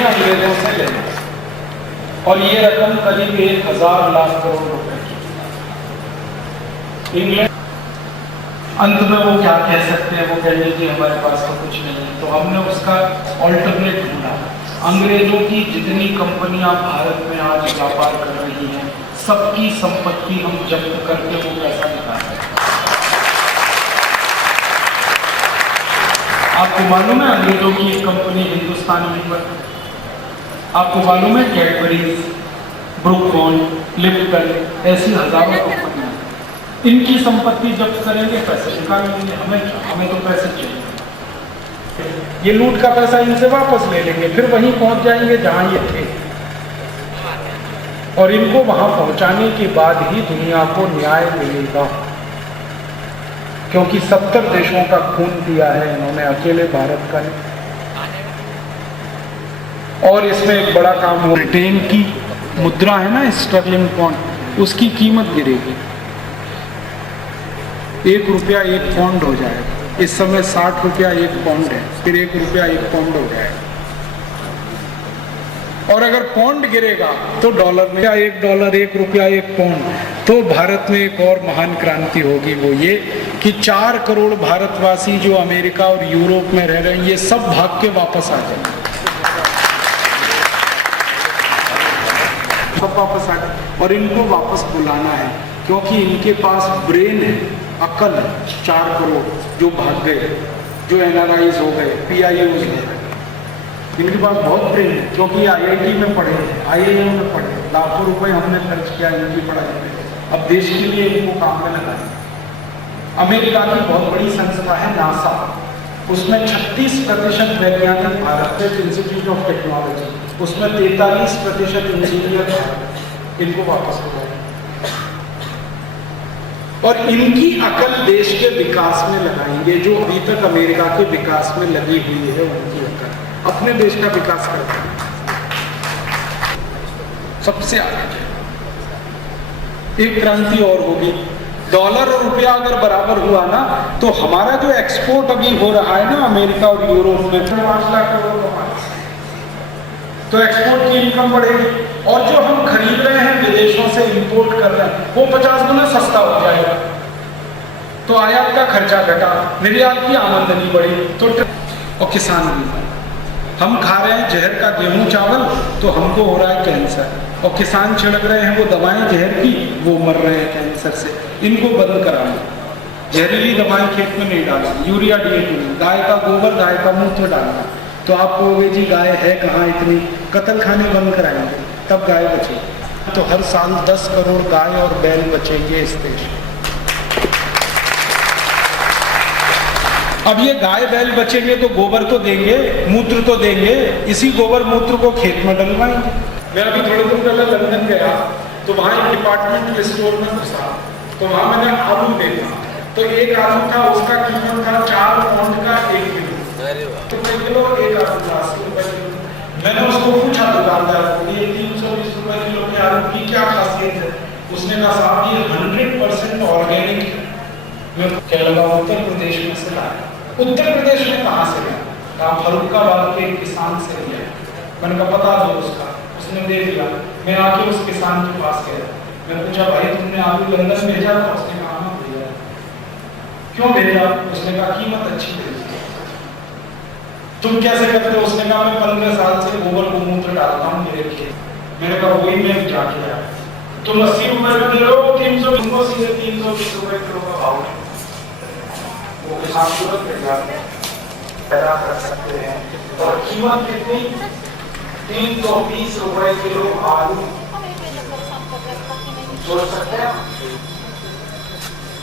ये अंग्रेजों से लेना और ये रकम करीब 1000 लाख करोड़ रुपए की। इंग्लैंड अंत में वो क्या कह सकते हैं, वो कहेंगे कि हमारे पास तो कुछ नहीं है, तो हमने उसका ऑल्टरनेट ढूंढा। अंग्रेजों की जितनी कंपनियां भारत में आज व्यापार कर रही हैं, सबकी संपत्ति हम जब्त करके वो पैसा निकाल रहे हैं। आपको मालूम है अंग्रेजों की एक कंपनी हिंदुस्तान में पर, आपको मालूम है कैडबरीज, ब्रुक बॉन्ड, लिप्टन, ऐसी हजारों कंपनियां, इनकी संपत्ति जब्त करेंगे, पैसे निकालेंगे। हमें तो पैसे चाहिए। ये लूट का पैसा इनसे वापस ले लेंगे, फिर वहीं पहुंच जाएंगे जहां ये थे, और इनको वहां पहुंचाने के बाद ही दुनिया को न्याय मिलेगा, क्योंकि 70 देशों का खून दिया है इन्होंने, अकेले भारत का नहीं। और इसमें एक बड़ा काम हो, ब्रिटेन की मुद्रा है ना स्टर्लिंग पौंड, उसकी कीमत गिरेगी, 1 रुपया 1 पौंड हो जाएगा। इस समय 60 रुपया 1 पौंड है, फिर 1 रुपया 1 पौंड हो जाएगा। और अगर पौंड गिरेगा तो डॉलर में, या $1 1 रुपया 1 पौंड, तो भारत में एक और महान क्रांति होगी, वो ये कि 4 करोड़ भारतवासी जो अमेरिका और यूरोप में रह रहे हैं, ये सब भाग के वापस आ जाएंगे, सब वापस आ जाए। और इनको वापस बुलाना है, क्योंकि इनके पास ब्रेन है, अकल है। 4 करोड़ जो भाग गए, जो एनआरआईज हो गए, PIOs हो गए, इनके पास बहुत ब्रेन है, क्योंकि IIT में पढ़े, IIM में पढ़े, लाखों रुपए हमने खर्च किया इनकी पढ़ाई में, अब देश के लिए इनको काम में लगाए। अमेरिका की बहुत बड़ी संस्था है नासा, उसमें 36% वैज्ञानिक भारत से, इंस्टीट्यूट ऑफ टेक्नोलॉजी, उसमें 43% इंजीनियर भारत, इनको वापस बुलाए। और इनकी अकल देश के विकास में लगाएंगे, जो अभी तक अमेरिका के विकास में लगी हुई है, उनकी अकल अपने देश का विकास करते हैं, सबसे आगे। एक क्रांति और होगी, डॉलर और रुपया अगर बराबर हुआ ना, तो हमारा जो एक्सपोर्ट अभी हो रहा है ना अमेरिका और यूरोप में, 5 लाख करोड़ का, तो एक्सपोर्ट की इनकम बढ़ेगी। और जो हम खरीद रहे हैं विदेशों से, इंपोर्ट कर रहे हैं, वो 50 गुना सस्ता हो जाएगा, तो आयात का खर्चा घटा, निर्यात की आमदनी बढ़ी, तो और किसान भी। हम खा रहे हैं जहर का गेहूं चावल, तो हमको हो रहा है कैंसर, और किसान छिड़क रहे हैं वो दवाएं जहर की, वो मर रहे हैं कैंसर से। इनको बंद कराना, जहरीली दवाएं खेत में नहीं डालना, यूरिया DAP नहीं, गाय का गोबर, गाय का मूत्र डालना। तो आप कहोगे जी गाय है कहाँ इतनी, कत्ल खाने बंद कराएंगे तब गाय बचेगी। तो हर साल 10 करोड़ गाय और बैल बचेंगे इस देश में। अब ये गाय बैल बचेंगे तो गोबर तो देंगे, मूत्र तो देंगे, इसी गोबर मूत्र को खेत में डलवाएंगे। मैं अभी थोड़े दिन पहले लंदन गया, तो वहाँ एक डिपार्टमेंटल स्टोर में घुसा, तो वहाँ मैंने आलू देखा, तो एक आलू था, उसका कीमत था 4 पौंड का 1 किलो, तो किलो एक आलू था 80 रुपए किलो। मैंने उसको पूछा दुकानदार को, ये 320 रुपए किलो के आलू की क्या खासियत है? उसने कहा साहब ये 100% ऑर्गेनिक है। मैं क्या लगा उत्तर प्रदेश में से लाया। उत्तर प्रदेश में कहाँ से गया? कहा फरुखाबाद के किसान से लिया। मैंने कहा पता दो उसका, उसने दे दिया। मैं आके उस किसान के पास गया, मैं पूछा भाई तुमने आलू लंदन भेजा था? उसने कहा हाँ भेजा। क्यों भेजा? उसने कहा कीमत अच्छी भेजी। तुम कैसे करते हो? उसने कहा मैं 15 साल से गोबर गोमूत्र डालता हूँ मेरे खेत। मैंने कहा वही मैं जाके आया। तुम 80 रुपए में दे रहे हो, 320 रुपए किलो का भाव है। वो किसान तुरंत पैदा कर सकते हैं। और कीमत कितनी? 320 रुपए किलो आलू। सोच सकते हैं?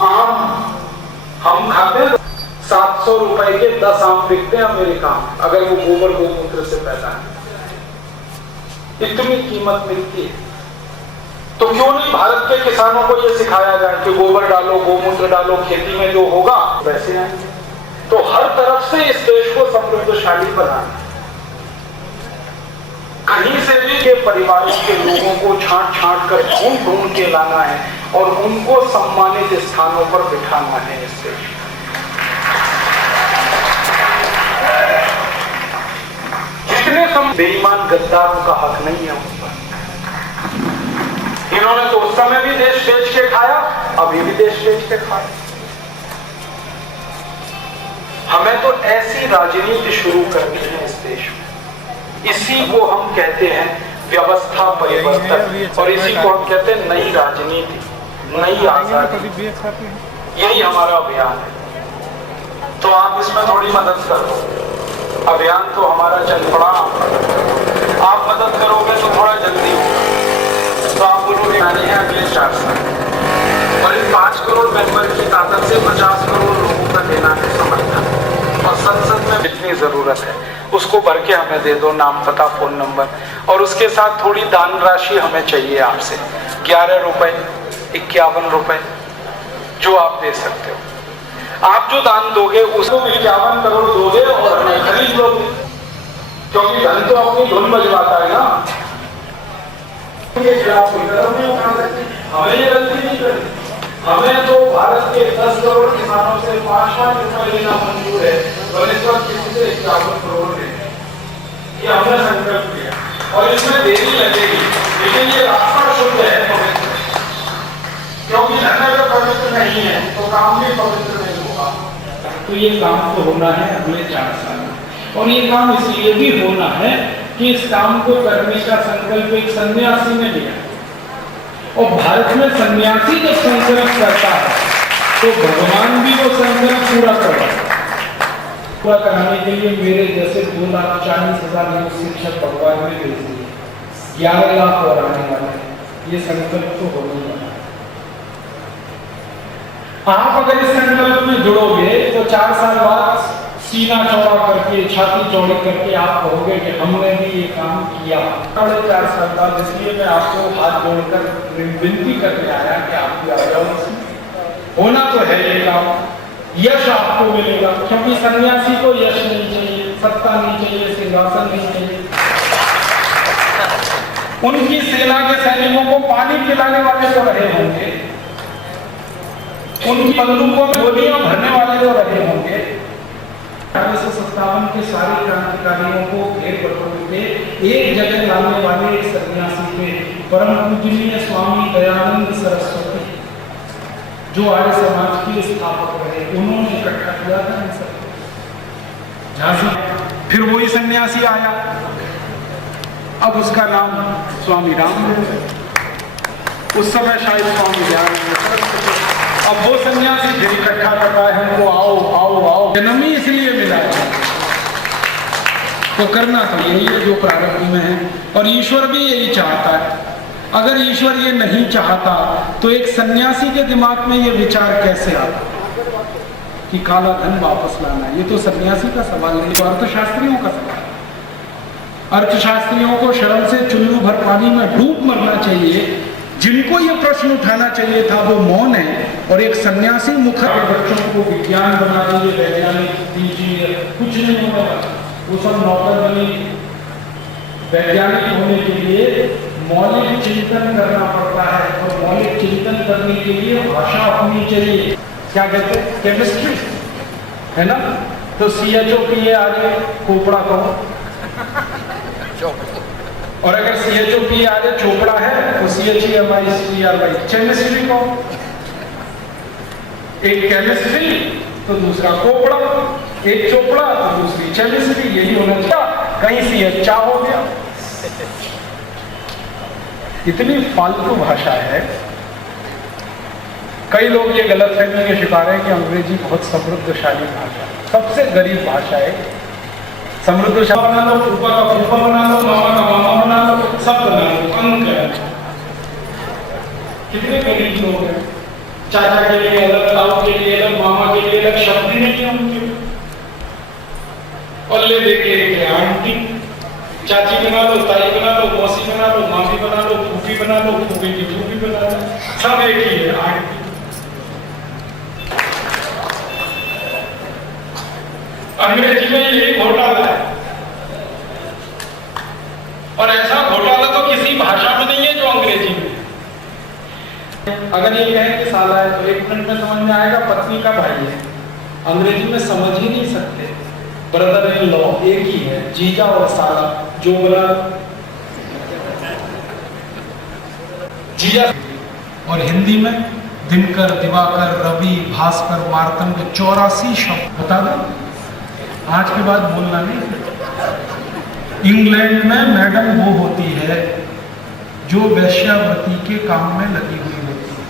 आम हम खाते हैं 700 रुपए के 10 आम बिकते हैं अमेरिका में, अगर वो गोबर गोमूत्र से पैदा है। इतनी कीमत मिलती है। तो क्यों नहीं भारत के किसानों को ये सिखाया जाए कि गोबर डालो, गोमूत्र डालो, खेती में जो होगा वैसे आएंगे। तो हर तरफ से इस देश को समृद्धशाली बनाना, कहीं से भी के परिवारों के लोगों को छांट छांट कर ढूंढ ढूंढ के लाना है और उनको सम्मानित स्थानों पर बिठाना है इस देश। जितने बेईमान गद्दारों का हक नहीं है उस पर। इन्होंने तो उस समय भी देश बेच के खाया, अभी भी देश बेच के खाया। हमें तो ऐसी राजनीति शुरू करनी है इस देश में, इसी को हम कहते हैं व्यवस्था परिवर्तन, और इसी को हम कहते हैं नई राजनीति, नई आजादी। यही हमारा अभियान है। तो आप इसमें थोड़ी मदद करो। अभियान तो हमारा चल पड़ा, आप मदद करोगे तो थोड़ा जल्दी होगा। तो आप बोलोगे आने हैं अगले 4 साल, और इन 5 करोड़ मेंबर की ताकत से 50 करोड़ लोगों का देना है समर्थन, और संसद में जितनी जरूरत है उसको भर के हमें दे दो, नाम पता फोन नंबर, और उसके साथ थोड़ी दान राशि हमें चाहिए आपसे, 11 रुपए 51 रुपए जो आप दे सकते हो। आप जो दान दोगे उसको 51 करोड़ दोगे और हमें खरीद लोगे, क्योंकि धन तो अपनी धुन बजवाता है ना। हमें ये गलती नहीं करनी। हमें तो भारत के 10 करोड़ किसानों से 5-5 रुपए लेना मंजूर है, और इस वक्त किसी से 51 करोड़ लेना, ये हमने संकल्प किया। और इसमें देरी लगेगी, लेकिन ये रास्ता शुद्ध है, पवित्र, क्योंकि धन अगर पवित्र नहीं है तो काम भी पवित्र नहीं होगा। तो ये काम तो होना है अगले 4 साल में, और ये काम इसलिए भी होना है कि इस काम को करने का संकल्प एक सन्यासी ने लिया, और भारत में सन्यासी जब संकल्प करता है तो भगवान भी वो संकल्प पूरा करता है। पूरा कराने के लिए मेरे जैसे 2,40,000 लोग शिक्षक भगवान ने भेज दिए, 11 लाख और आने वाले, ये संकल्प तो होने वाला है। आप अगर इस संकल्प में जुड़ोगे तो 4 साल बाद सीना चौड़ा करके, छाती चौड़ी करके आप कहोगे कि हमने भी ये काम किया। 4 साल बाद, इसलिए मैं आपको हाथ जोड़कर विनती करने आया कि आप भी आ जाओ। होना तो है ये काम, यश आपको मिलेगा, क्योंकि सन्यासी को यश नहीं चाहिए, सत्ता नहीं चाहिए, सिंहासन नहीं चाहिए। उनकी सेना के सैनिकों को पानी पिलाने वाले तो रहे होंगे, उनकी बंदूकों में गोलियां भरने वाले तो रहे होंगे। 1857 के सारे क्रांतिकारियों को घेर बटोर के एक जगह लाने वाले एक सन्यासी थे, परम पूजनीय स्वामी दयानंद सरस्वती, जो आर्य समाज के स्थापक रहे। उन्होंने इकट्ठा किया था इन सब झांसी। फिर वही सन्यासी आया, अब उसका नाम स्वामी रामदेव, उस समय शायद स्वामी दयानंद सरस्वती। अब वो सन्यासी फिर इकट्ठा कर रहा है हमको, आओ आओ आओ। जन्म ही इसलिए मिला है, तो करना तो यही है जो प्रारब्ध में है, और ईश्वर भी यही चाहता है। अगर ईश्वर ये नहीं चाहता तो एक सन्यासी के दिमाग में ये विचार कैसे आता कि काला धन वापस लाना? ये तो सन्यासी का सवाल नहीं, तो अर्थशास्त्रियों का सवाल। अर्थशास्त्रियों को शर्म से चुल्लू भर पानी में डूब मरना चाहिए। जिनको ये प्रश्न उठाना चाहिए था वो मौन है, और एक सन्यासी मुखर बच्चों को विज्ञान बना दीजिए, वैज्ञानिक इंजीनियर, कुछ नहीं होगा, वो सब नौकर बनी। वैज्ञानिक होने के लिए मौलिक चिंतन करना पड़ता है, और मौलिक चिंतन करने के लिए भाषा होनी चाहिए। क्या कहते हैं? केमिस्ट्री है ना, तो CHO PA आगे खोपड़ा कहो, और अगर CHO PA आगे चोपड़ा है तो CHEMISTRY केमिस्ट्री को। एक केमिस्ट्री तो दूसरा कोपड़ा, एक चोपड़ा तो दूसरी केमिस्ट्री, यही होना चाहिए। कहीं CHA हो गया। इतनी फालतू भाषा है। कई लोग ये गलतफहमी के शिकार हैं कि अंग्रेजी बहुत समृद्धशाली भाषा है, सबसे गरीब भाषा है। समृद्धशाली बना लो, फूफा का फूफा बना लो, मामा का मामा बना लो, सब बना लो, अंक है। कितने गरीब लोग हैं, चाचा के लिए अलग, ताऊ के लिए अलग, मामा के लिए अलग शब्द ही नहीं है उनके। और ले देखे आंटी, चाची बना लो, ताई बना लो, मौसी बना लो, मामी बना लो, फूफी बना लो, फूफी की फूफी बना लो, सब एक ही है आंटी। अंग्रेजी में ये घोटाला है, और ऐसा घोटाला तो किसी भाषा में नहीं है जो अंग्रेजी में। अगर ये कहें कि साला है तो 1 मिनट में समझ में आएगा पत्नी का भाई है, अंग्रेजी में समझ ही नहीं सकते। ब्रदर इन लॉ एक ही है, जीजा और साला। जो बोला जीजा। और हिंदी में दिनकर, दिवाकर, रवि, भास्कर, मार्तंड, 84 शब्द। बता दो, आज के बाद बोलना नहीं। इंग्लैंड में मैडम वो होती है जो वेश्यावृत्ति के काम में लगी हुई होती है।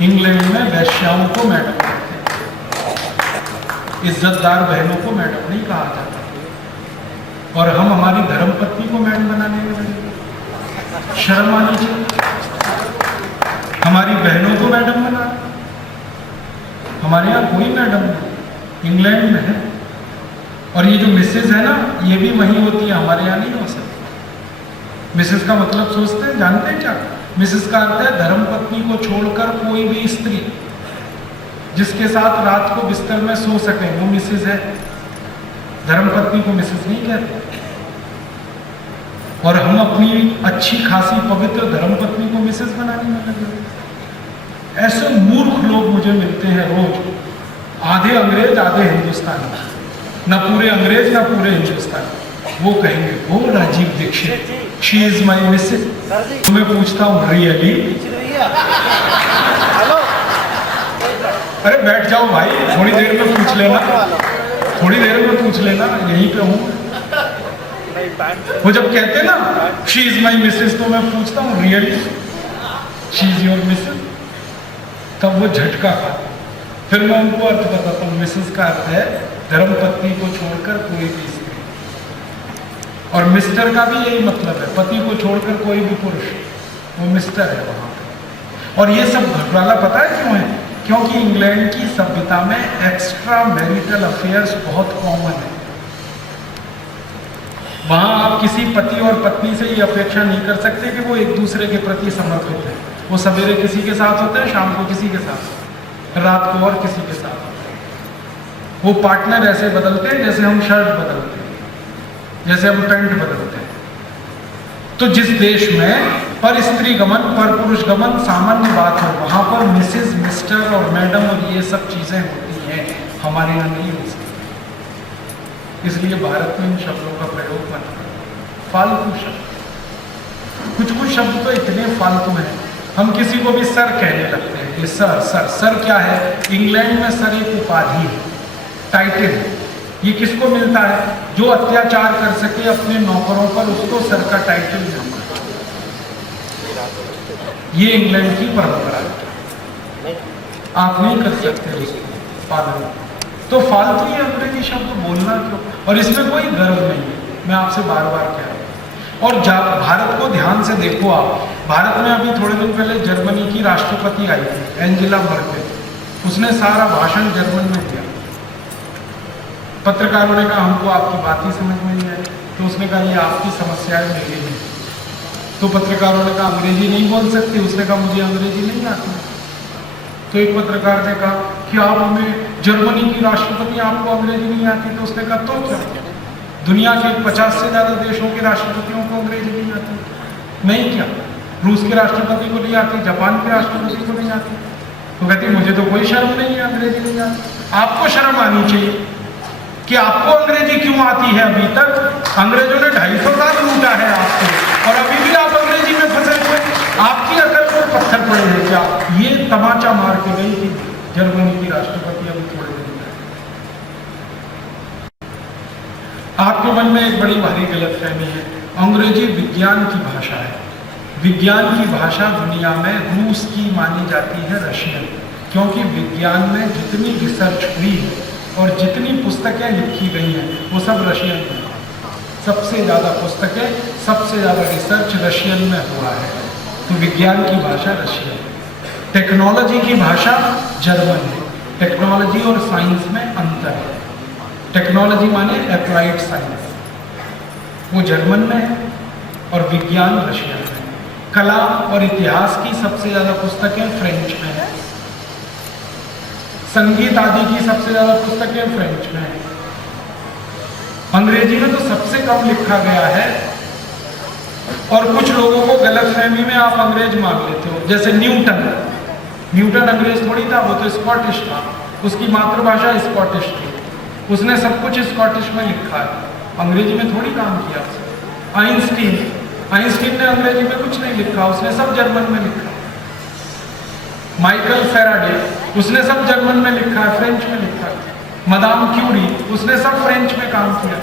इंग्लैंड में वेश्याओं को मैडम कहते हैं, इज्जतदार बहनों को मैडम नहीं कहा जाता। और हम हमारी धर्मपत्नी को मैडम बनाने में लगे। शर्म आनी चाहिए। हमारी बहनों को मैडम बना, हमारे यहाँ कोई मैडम नहीं, इंग्लैंड में है। और ये जो मिसेज है ना, ये भी वही होती है, हमारे यहाँ नहीं हो सकती। मिसेज का मतलब सोचते हैं, जानते हैं क्या? मिसेज का अर्थ है धर्मपत्नी को छोड़कर कोई भी स्त्री जिसके साथ रात को बिस्तर में सो सके, वो मिसेज है। धर्मपत्नी को मिसेज नहीं कहते। और हम अपनी अच्छी खासी पवित्र धर्मपत्नी को मिसेज बनाने में लगे। ऐसे मूर्ख लोग मुझे मिलते हैं रोज, आधे अंग्रेज आधे हिंदुस्तानी, न पूरे अंग्रेज न पूरे हिंदुस्तानी। वो कहेंगे वो Rajiv Dikshit, she is my missus. तो मैं पूछता हूँ रियली? अरे बैठ जाओ भाई, थोड़ी देर में पूछ लेना, थोड़ी देर में पूछ लेना, यहीं पे हूँ। वो जब कहते ना शी इज माई मिसेज, तो मैं पूछता हूँ really she is your missus? तब वो झटका खाते। फिर मैं उनको अर्थ बताता हूँ। मिसेज का अर्थ है धर्मपत्नी को छोड़कर कोई भी स्त्री। और मिस्टर का भी यही मतलब है, पति को छोड़कर कोई भी पुरुष, वो मिस्टर है वहां पर। और ये सब घटवाला पता है क्यों है? क्योंकि इंग्लैंड की सभ्यता में एक्स्ट्रा मैरिटल अफेयर्स बहुत कॉमन है। वहां आप किसी पति और पत्नी से ये अपेक्षा नहीं कर सकते कि वो एक दूसरे के प्रति समर्पित है। वो सवेरे किसी के साथ होते हैं, शाम को किसी के साथ, रात को और किसी के साथ होते हैं। वो पार्टनर ऐसे बदलते हैं जैसे हम शर्ट बदलते हैं, जैसे हम पैंट बदलते हैं। तो जिस देश में पर स्त्री गमन, पर पुरुष गमन सामान्य बात हो, वहां पर मिसेज, मिस्टर और मैडम और ये सब चीजें होती हैं। हमारे यहाँ नहीं हो सकती। इसलिए भारत में इन शब्दों का प्रयोग मत करो। फालतू शब्द, कुछ कुछ शब्द तो इतने फालतू हैं। हम किसी को भी सर कहने लगते हैं कि सर सर। सर क्या है? इंग्लैंड में सर एक उपाधि है, टाइटल। ये किसको मिलता है? जो अत्याचार कर सके अपने नौकरों पर, उसको सर का टाइटल मिलता है। ये इंग्लैंड की परंपरा है, आप नहीं कर सकते उसको पालन। तो फालतू ये अंग्रेजी शब्द बोलना क्यों? और इसमें कोई गर्व नहीं है, मैं आपसे बार बार कह रहा हूँ। और भारत को ध्यान से देखो आप। भारत में अभी थोड़े दिन पहले जर्मनी की राष्ट्रपति आई थी, एंजेला मर्केल। उसने सारा भाषण जर्मन में दिया। पत्रकारों ने कहा हमको आपकी बात ही समझ में नहीं आई। तो उसने कहा ये आपकी समस्याएं मेरी नहीं। तो पत्रकारों ने कहा अंग्रेजी नहीं बोल सकती? उसने कहा मुझे अंग्रेजी नहीं आती। तो एक पत्रकार ने कहा कि आप हमें, जर्मनी की राष्ट्रपति, आपको अंग्रेजी नहीं आती? तो उसने कहा तो क्या, दुनिया के 50 से ज़्यादा देशों के राष्ट्रपतियों को अंग्रेजी नहीं आती। नहीं क्या, रूस के राष्ट्रपति को नहीं आती, जापान के राष्ट्रपति को नहीं आती। तो कहती मुझे तो कोई शर्म नहीं है, अंग्रेजी नहीं आती। आपको शर्म आनी चाहिए कि आपको अंग्रेजी क्यों आती है। अभी तक अंग्रेजों ने 250 साल लूटा है आपको, और अभी भी आप अंग्रेजी में फंसे हुए। आपकी अकल पर पत्थर पड़े हैं क्या? ये तमाचा मार के गई थी जर्मनी की राष्ट्रपति अभी थोड़े दिन पहले। आपके मन में एक बड़ी भारी गलतफहमी है, अंग्रेजी विज्ञान की भाषा है। विज्ञान की भाषा दुनिया में रूस की मानी जाती है, रशियन। क्योंकि विज्ञान में जितनी रिसर्च हुई है और जितनी पुस्तकें लिखी गई हैं वो सब रशियन में। सबसे ज़्यादा पुस्तकें, सबसे ज़्यादा रिसर्च रशियन में हुआ है। तो विज्ञान की भाषा रशियन। टेक्नोलॉजी की भाषा जर्मन है। टेक्नोलॉजी और साइंस में अंतर है। टेक्नोलॉजी माने अप्लाइड साइंस, वो जर्मन में है, और विज्ञान रशियन में। कला और इतिहास की सबसे ज़्यादा पुस्तकें फ्रेंच में है। संगीत आदि की सबसे ज़्यादा पुस्तकें फ्रेंच में है। अंग्रेजी में तो सबसे कम लिखा गया है। और कुछ लोगों को गलतफहमी में आप अंग्रेज मान लेते हो, जैसे न्यूटन अंग्रेज थोड़ी था, वो तो स्कॉटिश था, उसकी मातृभाषा स्कॉटिश थी। उसने सब कुछ स्कॉटिश में लिखा है, अंग्रेजी में थोड़ी काम किया उसने। आइंस्टीन ने अंग्रेजी में कुछ नहीं लिखा, उसने सब जर्मन में लिखा। माइकल फेराडे, उसने सब जर्मन में लिखा है, फ्रेंच में लिखा है। मदाम क्यूरी, उसने सब फ्रेंच में काम किया।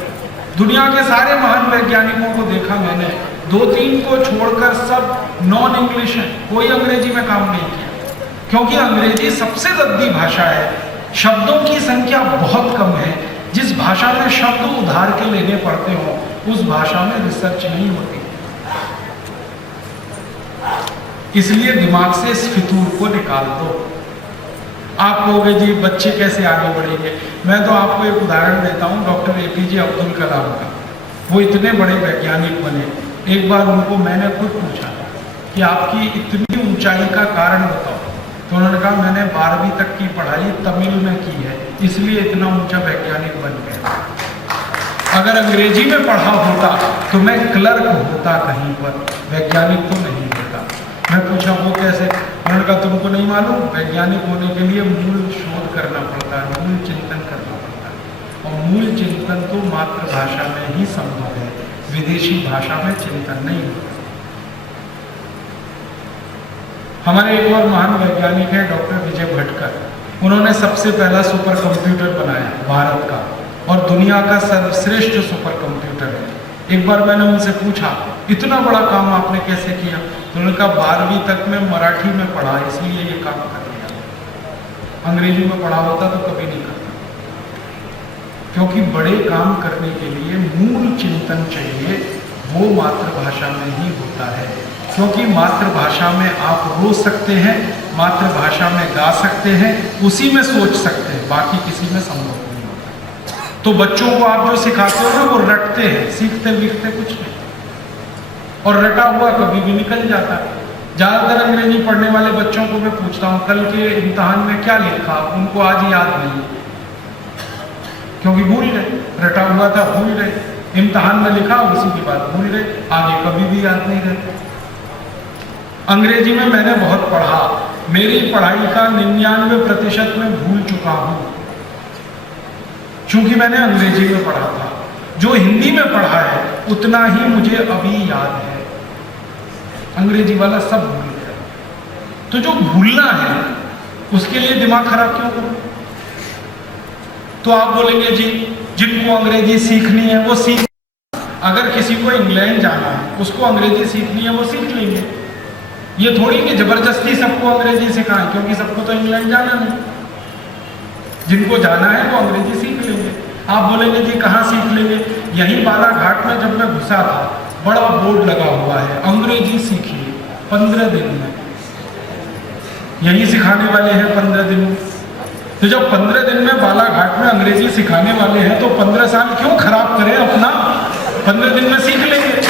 दुनिया के सारे महान वैज्ञानिकों को देखा मैंने, 2-3 को छोड़कर सब नॉन इंग्लिश हैं, कोई अंग्रेजी में काम नहीं किया, क्योंकि अंग्रेजी सबसे रद्दी भाषा है, शब्दों की संख्या बहुत कम है। जिस भाषा में शब्द उधार के लेने पड़ते हो, उस भाषा में रिसर्च नहीं होती। इसलिए दिमाग से इस फितूर को निकाल दो। आप कहोगे जी बच्चे कैसे आगे बढ़ेंगे, मैं तो आपको एक उदाहरण देता हूँ डॉक्टर APJ अब्दुल कलाम का। वो इतने बड़े वैज्ञानिक बने, एक बार उनको मैंने खुद पूछा कि आपकी इतनी ऊंचाई का कारण बताओ, तो उन्होंने कहा मैंने 12वीं तक की पढ़ाई तमिल में की है, इसलिए इतना ऊंचा वैज्ञानिक बन गया। अगर अंग्रेजी में पढ़ा होता तो मैं क्लर्क होता कहीं पर, वैज्ञानिक तो नहीं होता। मैं पूछा वो कैसे, उन्होंने कहा तुमको नहीं मालूम, वैज्ञानिक होने के लिए मूल शोध करना पड़ता है, मूल चिंतन करना पड़ता है, और मूल चिंतन तो मातृभाषा में ही संभव है, विदेशी भाषा में चिंतन नहीं होता। हमारे एक और महान वैज्ञानिक है डॉक्टर विजय भटकर, उन्होंने सबसे पहला सुपर कंप्यूटर बनाया भारत का, और दुनिया का सर्वश्रेष्ठ सुपर कंप्यूटर है। एक बार मैंने उनसे पूछा इतना बड़ा काम आपने कैसे किया, तो उन्होंने कहा 12वीं तक में मराठी में पढ़ा, इसलिए ये काम कर लिया, अंग्रेजी में पढ़ा होता तो कभी नहीं करता। क्योंकि बड़े काम करने के लिए मूल चिंतन चाहिए, वो मातृभाषा में ही होता है। क्योंकि मातृभाषा में आप रो सकते हैं, मातृभाषा में गा सकते हैं, उसी में सोच सकते हैं, बाकी किसी में संभव नहीं होता। तो बच्चों को आप जो सिखाते हो ना, वो रटते हैं, सीखते लिखते कुछ नहीं, और रटा हुआ कभी भी निकल जाता है। ज़्यादातर अंग्रेजी पढ़ने वाले बच्चों को मैं पूछता हूँ कल के इम्तहान में क्या लिखा, उनको आज याद नहीं, क्योंकि भूल गए, रटा हुआ था भूल गए, इम्तहान में लिखा उसी की बात भूल गए, आगे कभी भी याद नहीं रहते। अंग्रेजी में मैंने बहुत पढ़ा, मेरी पढ़ाई का 99% में भूल चुका हूँ, क्योंकि मैंने अंग्रेजी में पढ़ा था। जो हिंदी में पढ़ा है उतना ही मुझे अभी याद है, अंग्रेजी वाला सब भूल गया। तो जो भूलना है उसके लिए दिमाग खराब क्यों करो? तो आप बोलेंगे जी जिनको अंग्रेजी सीखनी है वो सीख, अगर किसी को इंग्लैंड जाना है उसको अंग्रेजी सीखनी है वो सीख लेंगे। ये थोड़ी कि जबरदस्ती सबको अंग्रेजी सिखाएं, क्योंकि सबको तो इंग्लैंड जाना नहीं, जिनको जाना है वो अंग्रेजी सीख लेंगे। आप बोलेंगे जी कहाँ सीख लेंगे? यहीं बालाघाट में जब मैं घुसा था बड़ा बोर्ड लगा हुआ है अंग्रेजी सीखिए 15 दिन में, यही सिखाने वाले हैं 15 दिन में। तो जब 15 दिन में बालाघाट में अंग्रेजी सिखाने वाले हैं तो 15 साल क्यों खराब करें अपना, 15 दिन में सीख लेंगे।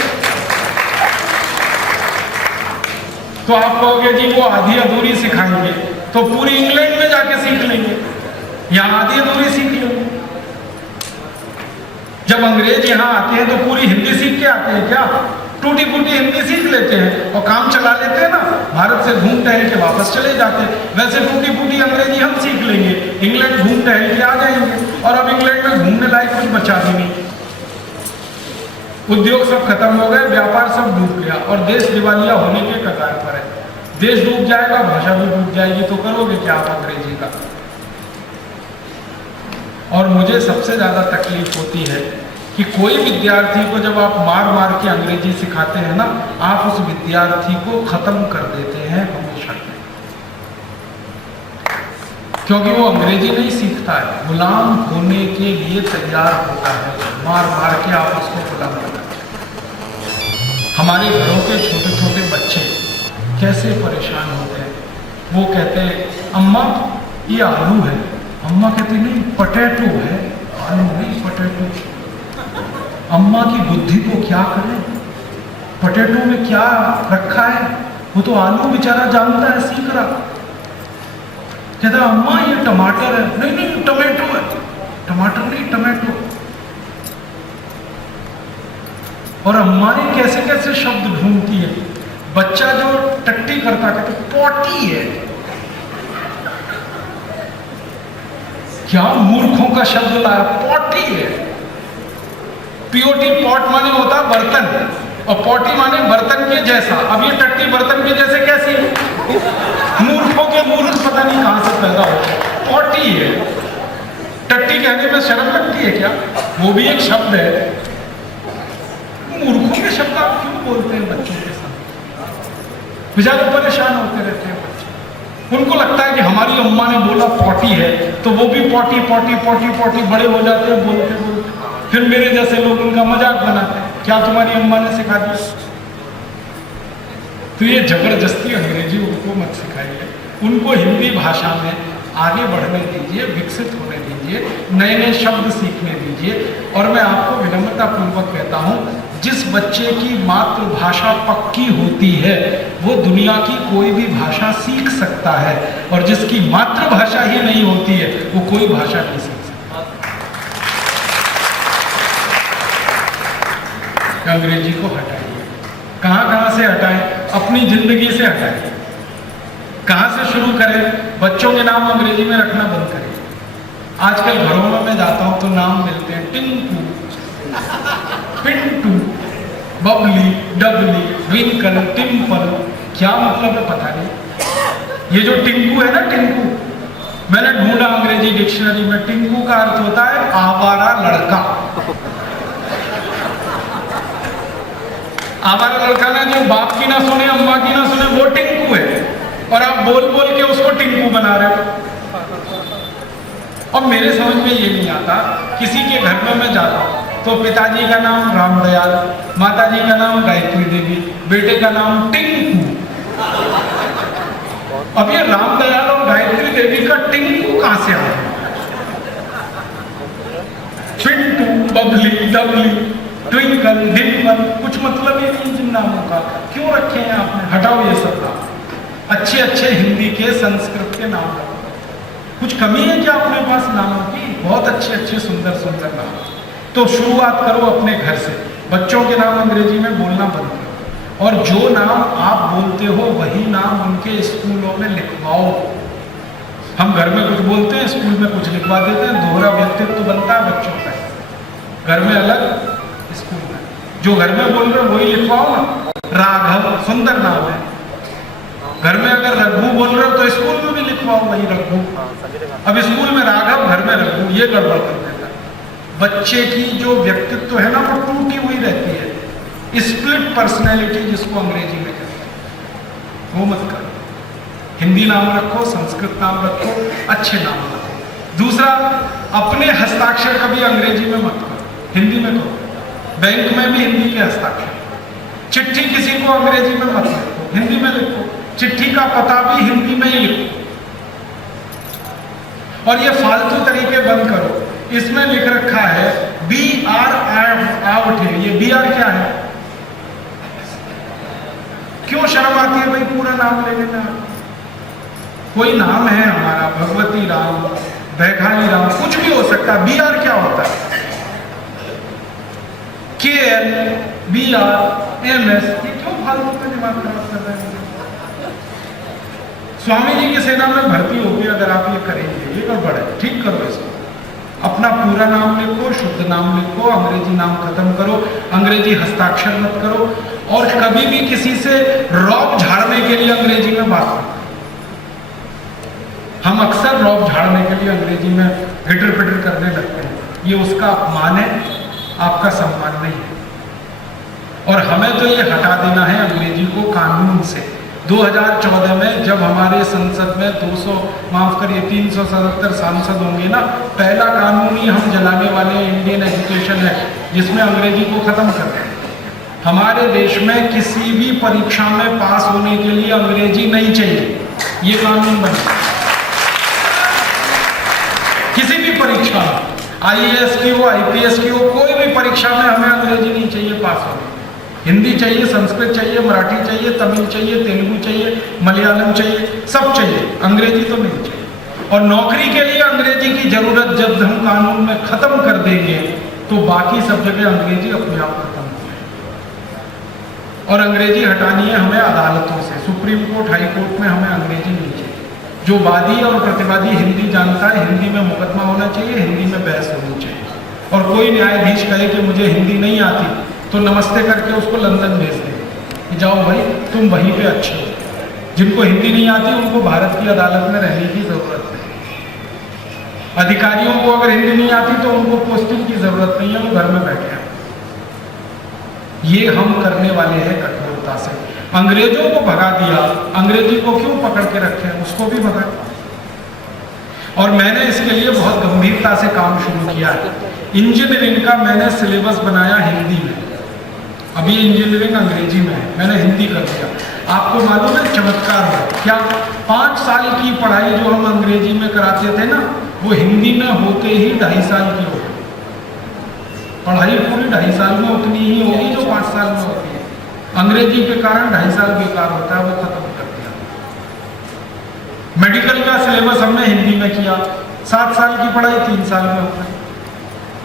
तो आप कहोगे जी वो आधी अधूरी सिखाएंगे, तो पूरी इंग्लैंड में जाके सीख लेंगे, यहाँ आधी अधूरी सीख लेंगे। जब अंग्रेज यहाँ आते हैं तो पूरी हिंदी सीख के आते हैं क्या? टूटी फूटी हिंदी सीख लेते हैं और काम चला लेते हैं ना, भारत से घूम टहल के वापस चले जाते हैं। वैसे टूटी फूटी अंग्रेजी हम सीख लेंगे, इंग्लैंड घूम टहल के आ जाएंगे, और अब इंग्लैंड में घूमने लायक कुछ बचा भी नहीं। उद्योग सब खत्म हो गए, व्यापार सब डूब गया, और देश दिवालिया होने के कगार पर है। देश डूब जाएगा, भाषा भी डूब जाएगी, तो करोगे क्या आप अंग्रेजी का? और मुझे सबसे ज़्यादा तकलीफ होती है कि कोई विद्यार्थी को जब आप मार मार के अंग्रेजी सिखाते हैं ना, आप उस विद्यार्थी को खत्म कर देते हैं हमेशा, क्योंकि वो अंग्रेजी नहीं सीखता है, गुलाम होने के लिए तैयार होता है। मार मार के आप उसको गुलाम बनाते हैं। हमारे घरों के छोटे छोटे बच्चे कैसे परेशान होते हैं, वो कहते हैं अम्मा ये आलू है, अम्मा कहती नहीं पटेटो है, आलू नहीं पटेटो। अम्मा की बुद्धि को क्या करें, पटेटो में क्या रखा है, वो तो आलू बेचारा जानता है, सीख रहा। कहता अम्मा ये टमाटर है, नहीं नहीं टमाटो है, टमाटर नहीं टमाटो। और अम्माएं कैसे कैसे शब्द ढूंढती है। बच्चा जो टट्टी करता कहते पोटी है, क्या मूर्खों का शब्द लाया, पॉटी है। पीओटी, पॉट माने होता बर्तन, और पॉटी माने बर्तन के जैसा। अब ये टट्टी बर्तन के जैसे कैसी है? मूर्खों के मूर्ख पता नहीं कहां से पैदा हो, पॉटी है। टट्टी कहने में शर्म लगती है क्या? वो भी एक शब्द है। मूर्खों के शब्द आप क्यों बोलते हैं बच्चों के साथ? बेचारे परेशान होते रहते हैं बच्चे। उनको लगता है कि हमारी अम्मा ने बोला पॉटी है, तो वो भी पॉटी पॉटी पॉटी पॉटी बड़े हो जाते हैं बोलते बोलते। फिर मेरे जैसे लोग उनका मजाक बनाते हैं, क्या तुम्हारी अम्मा ने सिखा दिया? तो ये जबरदस्ती अंग्रेजी उनको मत सिखाइए, उनको हिंदी भाषा में आगे बढ़ने दीजिए, विकसित होने दीजिए, नए नए शब्द सीखने दीजिए। और मैं आपको विनम्रता पूर्वक कहता हूं, जिस बच्चे की मातृभाषा पक्की होती है वो दुनिया की कोई भी भाषा सीख सकता है, और जिसकी मातृभाषा ही नहीं होती है वो कोई भाषा नहीं सीख सकता। अंग्रेजी को हटाइए। कहां कहां से हटाएं? अपनी जिंदगी से हटाएं। कहां से शुरू करें? बच्चों के नाम अंग्रेजी में रखना बंद करें। आजकल घरों में मैं जाता हूं तो नाम मिलते हैं टिंकू, पिंटू, बबली, डबली, ट्विंकल, टिम्पल। क्या मतलब है पता नहीं। ये जो टिंकू है ना, टिंकू, मैंने ढूंढा अंग्रेजी डिक्शनरी में, टिंकू का अर्थ होता है आवारा लड़का। आवारा लड़का ना, जो बाप की ना सुने, अम्मा की ना सुने, वो टिंकू है। और आप बोल बोल के उसको टिंकू बना रहे हो। और मेरे समझ में ये नहीं आता, किसी के घर में मैं जाता हूं तो पिताजी का नाम रामदयाल, माताजी का नाम गायत्री देवी, बेटे का नाम टिंकू। अब ये रामदयाल और गायत्री देवी का टिंकू कहां से आया? पिंटू, बबली, डबली, ट्विंकल, डिम्पल, कुछ मतलब ही नहीं जिन नामों का। क्यों रखे हैं आपने? हटाओ ये सब नाम। अच्छे अच्छे हिंदी के, संस्कृत के नाम। कुछ कमी है क्या अपने पास नामों की? बहुत अच्छे अच्छे सुंदर सुंदर नाम। तो शुरुआत करो अपने घर से। बच्चों के नाम अंग्रेजी में बोलना बंद करो, और जो नाम आप बोलते हो वही नाम उनके स्कूलों में लिखवाओ। हम घर में कुछ बोलते हैं, स्कूल में कुछ लिखवा देते हैं, दोहरा व्यक्तित्व तो बनता है बच्चों का। घर में अलग, स्कूल में जो घर में बोल रहे हो वही लिखवाओ ना। राघव सुंदर नाम है, घर में अगर रघु बोल रहे हो तो स्कूल में भी लिखवाओ वही रघु। अब स्कूल में राघव, घर में रघु, ये गड़बड़ कर देता। बच्चे की जो व्यक्तित्व है ना वो टूटी हुई रहती है, स्प्लिट पर्सनैलिटी जिसको अंग्रेजी में कहते हैं, वो मत करो। हिंदी नाम रखो, संस्कृत नाम रखो, अच्छे नाम रखो। दूसरा, अपने हस्ताक्षर कभी अंग्रेजी में मत करो, हिंदी में करो। बैंक में भी हिंदी के हस्ताक्षर। चिट्ठी किसी को अंग्रेजी में मत लिखो, हिंदी में लिखो। चिट्ठी का पता भी हिंदी में ही लिखो। और ये फालतू तरीके बंद करो। इसमें लिख रखा है BR आउट है, ये BR क्या है? क्यों शर्म आती है भाई पूरा नाम लेने में? कोई नाम है हमारा, भगवती राम, भैखाली राम, कुछ भी हो सकता है। BR क्या होता है? KL, BR, MS, ये क्यों फालतू का दिमाग खराब कर रहे हैं? स्वामी जी की सेना में भर्ती होगी अगर आप ये करेंगे, ये गड़बड़ है। ठीक करो इसको। अपना पूरा नाम लिखो, शुद्ध नाम लिखो, अंग्रेजी नाम खत्म करो, अंग्रेजी हस्ताक्षर मत करो। और कभी भी किसी से रौब झाड़ने के लिए अंग्रेजी में बात करो। हम अक्सर रौब झाड़ने के लिए अंग्रेजी में हिटर पिटर करने लगते हैं, ये उसका अपमान है, आपका सम्मान नहीं है। और हमें तो ये हटा देना है अंग्रेजी को कानून से। 2014 में जब हमारे संसद में 377 सांसद होंगे ना, पहला कानून ही हम जलाने वाले इंडियन एजुकेशन है, जिसमें अंग्रेजी को खत्म कर दें। हमारे देश में किसी भी परीक्षा में पास होने के लिए अंग्रेजी नहीं चाहिए, ये कानून बने। किसी भी परीक्षा, IAS की हो, IPS की हो, कोई भी परीक्षा में हमें अंग्रेजी नहीं चाहिए पास होने। हिंदी चाहिए, संस्कृत चाहिए, मराठी चाहिए, तमिल चाहिए, तेलुगु चाहिए, मलयालम चाहिए, सब चाहिए, अंग्रेजी तो नहीं चाहिए। और नौकरी के लिए अंग्रेजी की जरूरत जब हम कानून में खत्म कर देंगे तो बाकी सब जगह अंग्रेजी अपने आप खत्म हो जाएगी। और अंग्रेजी हटानी है हमें अदालतों से, सुप्रीम कोर्ट, हाई कोर्ट में हमें अंग्रेजी नहीं चाहिए। जो वादी और प्रतिवादी हिंदी जानता है, हिंदी में मुकदमा होना चाहिए, हिंदी में बहस होनी चाहिए। और कोई न्यायाधीश कहे कि मुझे हिंदी नहीं आती तो नमस्ते करके उसको लंदन भेज दें कि जाओ भाई तुम वहीं पे अच्छे हो। जिनको हिंदी नहीं आती उनको भारत की अदालत में रहने की ज़रूरत नहीं। अधिकारियों को अगर हिंदी नहीं आती तो उनको पोस्टिंग की ज़रूरत नहीं है, वो घर में बैठे हैं। ये हम करने वाले हैं कठोरता से। अंग्रेजों को भगा दिया, अंग्रेजी को क्यों पकड़ के रखे, उसको भी भगा। और मैंने इसके लिए बहुत गंभीरता से काम शुरू किया है। इंजीनियरिंग का मैंने सिलेबस बनाया हिंदी में, अभी इंजीनियरिंग अंग्रेजी में है, मैंने हिंदी कर दिया। आपको मालूम है चमत्कार है क्या, 5 साल की पढ़ाई जो हम अंग्रेजी में कराते थे ना, वो हिंदी में होते ही 2.5 साल की हो गई। पढ़ाई पूरी 2.5 साल में उतनी ही होगी जो 5 साल में होती है। अंग्रेजी के कारण 2.5 साल बेकार होता है, वो खत्म कर दिया। मेडिकल का सिलेबस हमने हिंदी में किया, 7 साल की पढ़ाई 3 साल में हो गई।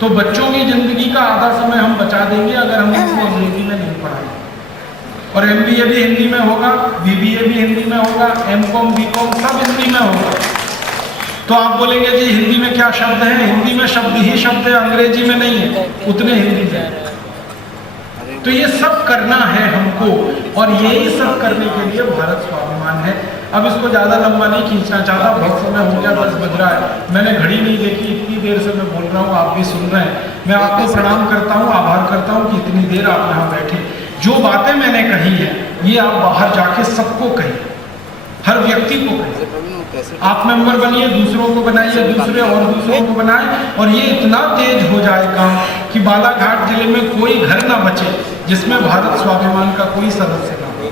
तो बच्चों की जिंदगी का आधा समय हम बचा देंगे अगर हम उसको अंग्रेजी में नहीं पढ़ाएंगे। और MBA भी हिंदी में होगा, BBA भी हिंदी में होगा, MCOM BCOM सब हिंदी में होगा। तो आप बोलेंगे जी हिंदी में क्या शब्द है, हिंदी में शब्द ही शब्द है, अंग्रेजी में नहीं है, उतने हिंदी में। तो ये सब करना है हमको, और यही सब करने के लिए भारत स्वाभिमान है। अब इसको ज़्यादा लंबा नहीं खींचना चाहता, बहुत समय हो गया, 10 बज रहा है। मैंने घड़ी नहीं देखी, इतनी देर से मैं बोल रहा हूँ, आप भी सुन रहे हैं। मैं आपको प्रणाम करता हूँ, आभार करता हूँ कि इतनी देर आप यहाँ बैठे। जो बातें मैंने कही है ये आप बाहर जाके सबको कहिए, हर व्यक्ति को कहिए। आप मेंबर बनिए, दूसरों को बनाइए, दूसरे और दूसरों को बनाएं, और ये इतना तेज हो जाए काम कि बालाघाट जिले में कोई घर ना बचे जिसमें भारत स्वाभिमान का कोई सदस्य ना हो,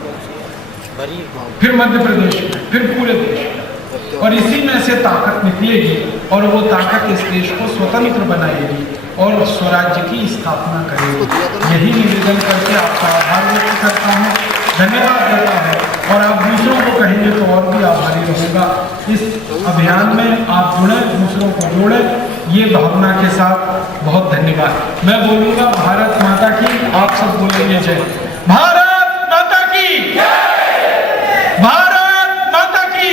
फिर मध्य प्रदेश में, फिर पूरे देश में। और इसी में से ताकत निकलेगी और वो ताकत इस देश को स्वतंत्र बनाएगी और स्वराज्य की स्थापना करेगी। यही निवेदन करके आपका आभार व्यक्त करता हूँ, धन्यवाद देता है। और आप दूसरों को कहेंगे तो और भी आभारी रहूँगा। इस अभियान में आप जुड़े, दूसरों को जोड़े, ये भावना के साथ बहुत धन्यवाद। मैं बोलूँगा भारत माता की, आप सब बोलेंगे जय भारत माता की, भारत माता की,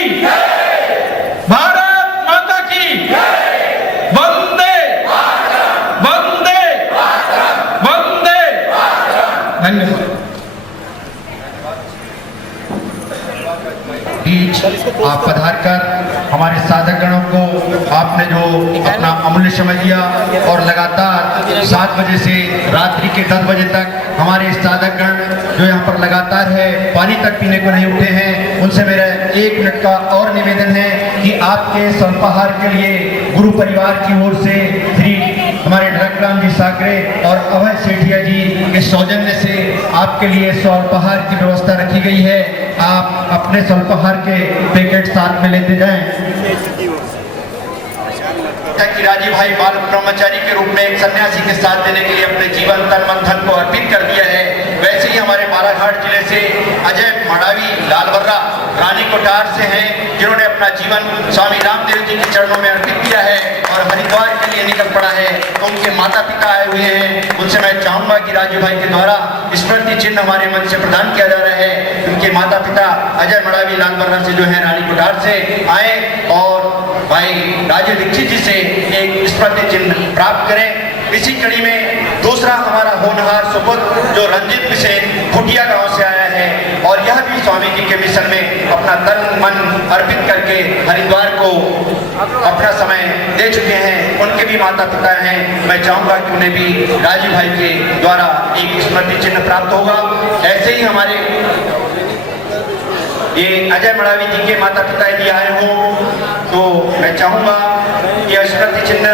भारत माता की, वंदे वंदे वंदे। धन्यवाद। आप पधार कर हमारे साधक गणों को आपने जो अपना अमूल्य समय दिया, और लगातार 7 बजे से रात्रि के 10 बजे तक हमारे साधक गण जो यहाँ पर लगातार है, पानी तक पीने को नहीं उठे हैं, उनसे मेरा 1 मिनट का और निवेदन है कि आपके स्वल्पाहार के लिए गुरु परिवार की ओर से श्री हमारे ढरकराम जी साकरे और अभय सेठिया जी के सौजन्य से आपके लिए स्वल्पाहार की व्यवस्था रखी गई है। आप अपने स्वल्पाहार के पैकेट साथ में लेते जाएं। कि राजीव भाई बाल ब्रह्मचारी के रूप में एक सन्यासी के साथ देने के लिए अपने जीवन तन मन धन को अर्पित कर दिया है, वैसे ही हमारे बालाघाट जिले से अजय मड़ावी लालवर्रा रानी कोटार से हैं, जिन्होंने अपना जीवन स्वामी रामदेव जी के चरणों में अर्पित किया है और हरिद्वार के लिए निकल पड़ा है। उनके माता पिता आए हुए हैं, उनसे मैं चाहूंगा कि राजीव भाई के द्वारा स्मृति चिन्ह हमारे मंच से प्रदान किया जा रहा है। उनके माता पिता अजय मड़ावी लालवर्रा से जो है रानी कोटार से आए और भाई राजीव दीक्षित जी से एक स्मृति चिन्ह प्राप्त करें। इसी कड़ी में दूसरा हमारा होनहार सुपुत्र जो रंजित बिसेन खुटिया गांव से आया है, और यह भी स्वामी जी के मिशन में अपना तन मन अर्पित करके हरिद्वार को अपना समय दे चुके हैं। उनके भी माता पिता हैं, मैं चाहूंगा कि उन्हें भी राजीव भाई के द्वारा एक स्मृति चिन्ह प्राप्त होगा। ऐसे ही हमारे ये अजय मड़ावी जी के माता पिता यदि आए हों तो मैं चाहूंगा कि स्मृति चिन्ह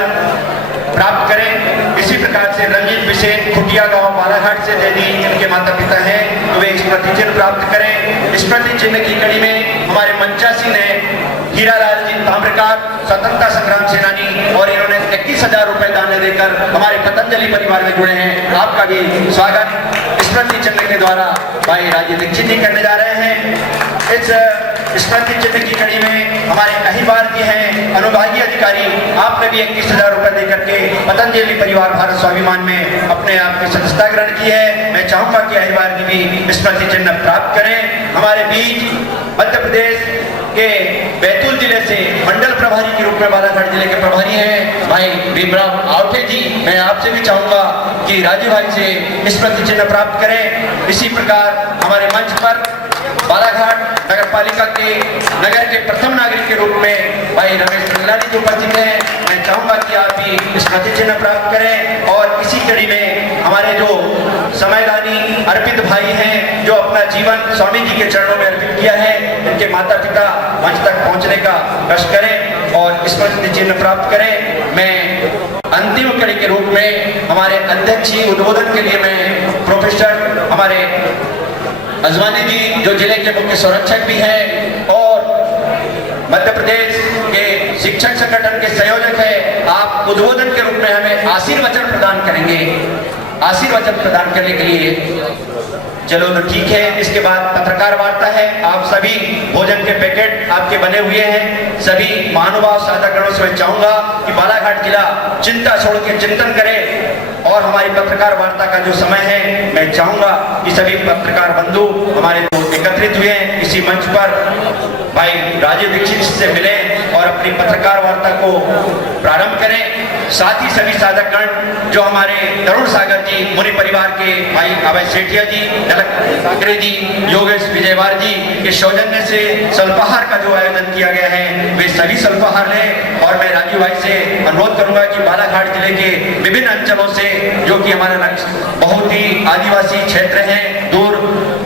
प्राप्त करें। इसी प्रकार से रंजीत बिसेन खुटिया गांव बालाघाट से यदि इनके माता पिता हैं तो वे स्मृति चिन्ह प्राप्त करें। स्मृति चिन्ह की कड़ी में हमारे मंचासी ने हीरालाल जी ताम्रकार स्वतंत्रता संग्राम सेनानी, और इन्होंने 21,000 रुपए दान देकर हमारे पतंजलि परिवार में जुड़े हैं। आपका भी स्वागत स्मृति चिन्ह के द्वारा भाई राजीव दीक्षित जी करने जा रहे हैं। इस स्मृति चिन्ह की कड़ी में हमारे अहिबार जी हैं अनुभागीय अधिकारी, आपने भी 21,000 रुपए देकर के पतंजलि परिवार भारत स्वाभिमान में अपने आप की सदस्यता ग्रहण की है। मैं चाहूंगा कि अहिबार जी भी स्मृति चिन्ह प्राप्त करें। हमारे बीच मध्य प्रदेश के बैतूल जिले से मंडल प्रभारी के रूप में बालाघाट जिले के प्रभारी हैं भाई भीमराव आवटे जी, मैं आपसे भी चाहूंगा कि राजू भाई से स्मृति चिन्ह प्राप्त करें। इसी प्रकार हमारे मंच पर बालाघाट नगर पालिका के नगर के प्रथम नागरिक के रूप में भाई रमेश मंगलानी जो उपस्थित हैं, मैं चाहूंगा कि आप भी स्मृति चिन्ह प्राप्त करें। और इसी कड़ी में हमारे जो समयदानी अर्पित भाई हैं, जो अपना जीवन स्वामी जी के चरणों में अर्पित किया है, इनके माता पिता मंच तक पहुंचने का कष्ट करें और स्मृति चिन्ह प्राप्त करें। मैं अंतिम कड़ी के रूप में हमारे अध्यक्ष जी उद्बोधन के लिए मैं प्रोफेसर हमारे अजवानी जी जो जिले के मुख्य संरक्षक भी हैं और मध्य प्रदेश के शिक्षक संगठन के संयोजक है, आप उद्बोधन के रूप में हमें आशीर्वचन प्रदान करेंगे। आशीर्वचन प्रदान करने के लिए चलो तो ठीक है। इसके बाद पत्रकार वार्ता है। आप सभी भोजन के पैकेट आपके बने हुए हैं। सभी महानुभाव साधागणों से मैं चाहूंगा कि बालाघाट जिला चिंता छोड़ के चिंतन करे और हमारी पत्रकार वार्ता का जो समय है, मैं चाहूंगा कि सभी पत्रकार बंधु हमारे जो एकत्रित हुए हैं इसी मंच पर भाई राजीव दीक्षित से मिलें और अपनी पत्रकार वार्ता को प्रारंभ करें। साथ ही सभी साधकगण जो हमारे तरुण सागर जी, मुनि परिवार के भाई अभय सेठिया जी, झलक ठाकरे जी, योगेश विजयवार जी के सौजन्य से स्वल्पाहार का जो आयोजन किया गया है, वे सभी स्वल्पाहार लें। और मैं राजीव भाई से अनुरोध करूंगा कि बालाघाट जिले के विभिन्न अंचलों से, जो कि हमारा बहुत ही आदिवासी क्षेत्र हैं, दूर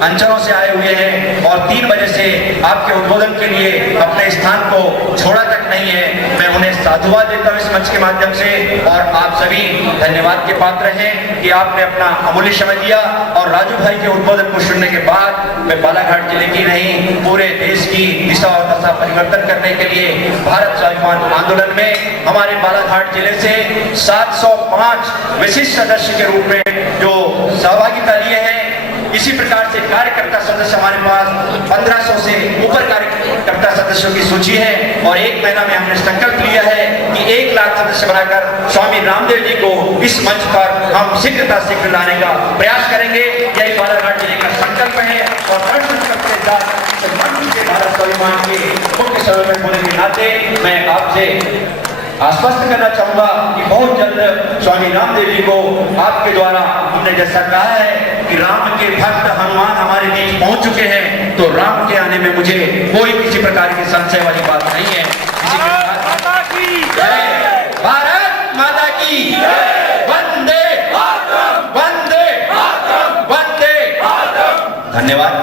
अंचलों से आए हुए हैं और 3 बजे से आपके उद्बोधन के लिए अपने स्थान को छोड़ा तक नहीं है, मैं उन्हें साधुवाद देता हूं इस मंच के माध्यम से। और आप सभी धन्यवाद के पात्र हैं कि आपने अपना अमूल्य समय दिया और राजू भाई के उद्बोधन को सुनने के बाद मैं बालाघाट जिले की नहीं पूरे देश की दिशा और दशा परिवर्तन करने के लिए भारत स्वाभिमान आंदोलन में हमारे बालाघाट जिले से 705 विशिष्ट सदस्य के रूप में जो सहभागिता लिए हैं, इसी प्रकार से कार्यकर्ता सदस्य हमारे पास 1500 से ऊपर कार्यकर्ता सदस्यों की सूची है और 1 महीना में हमने संकल्प लिया है कि 1 लाख सदस्य बनाकर स्वामी रामदेव जी को इस मंच पर हम शीघ्रता शीघ्र लाने का प्रयास करेंगे। यही बालाघाट जिले का संकल्प है और दृढ़ संकल्प के साथ मंच के भारत स्वाभिमान के मुख्य संयोजक होने के नाते मैं आपसे आश्वस्त करना चाहूंगा कि बहुत जल्द स्वामी रामदेव जी को आपके द्वारा हमने जैसा कहा है कि राम के भक्त हनुमान हमारे बीच पहुंच चुके हैं, तो राम के आने में मुझे कोई किसी प्रकार की संशय वाली बात नहीं है। भारत माता की वंदे वंदे वंदे। धन्यवाद।